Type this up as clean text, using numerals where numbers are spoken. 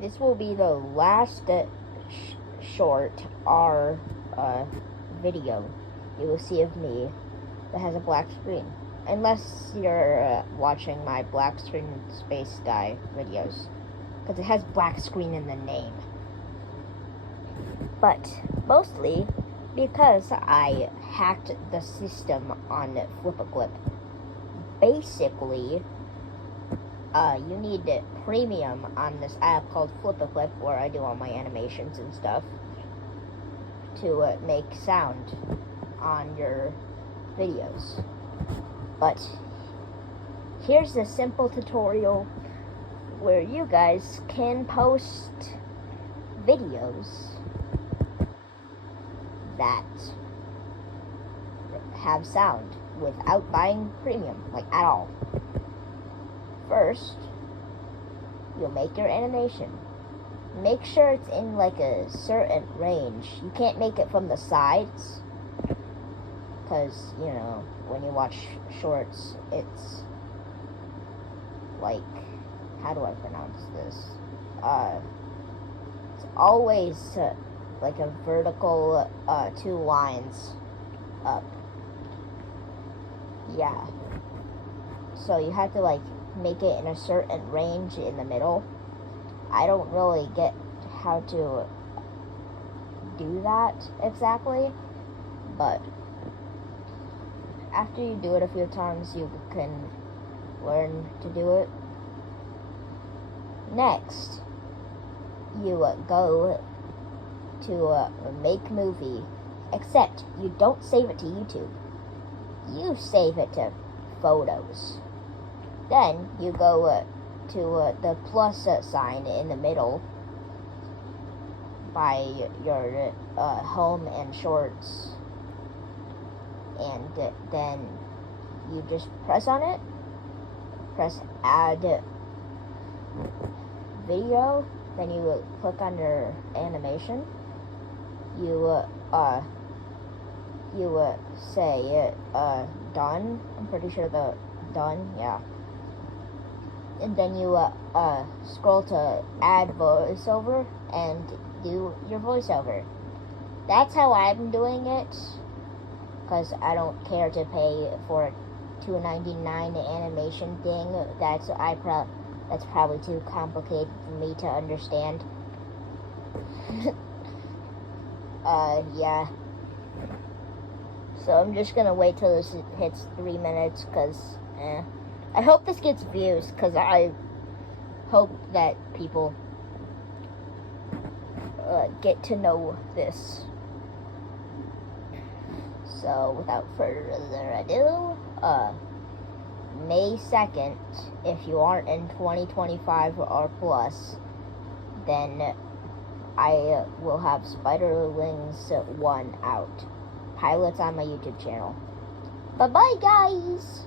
This will be the last short or video you will see of me that has a black screen. Unless you're watching my black screen space guy videos. Because it has black screen in the name. But mostly because I hacked the system on flipaclip. Basically, you need premium on this app called flipaclip, where I do all my animations and stuff, to make sound on your videos. But here's a simple tutorial where you guys can post videos that have sound without buying premium, like at all. First, you'll make your animation. Make sure it's in like a certain range. You can't make it from the sides, because, you know, when you watch shorts, it's like, how do I pronounce this? It's always like a vertical 2 lines up. Yeah. So you have to like make it in a certain range in the middle. I don't really get how to do that exactly, but after you do it a few times, you can learn to do it. Next, you go to make movie, except you don't save it to YouTube. You save it to photos. Then you go to the plus sign in the middle by your home and shorts, and then you just press on it, press add video, then you click on your animation, you say done. I'm pretty sure the done, yeah. And then you scroll to add voiceover and do your voiceover. That's how I'm doing it, because I don't care to pay for a $2.99 animation thing. That's probably too complicated for me to understand. Yeah. So I'm just gonna wait till this hits 3 minutes, because, I hope this gets views, because I hope that people get to know this. So, without further ado, May 2nd, if you aren't in 2025 or plus, then I will have Spiderlings 1 out. Pilots on my YouTube channel. Bye-bye, guys!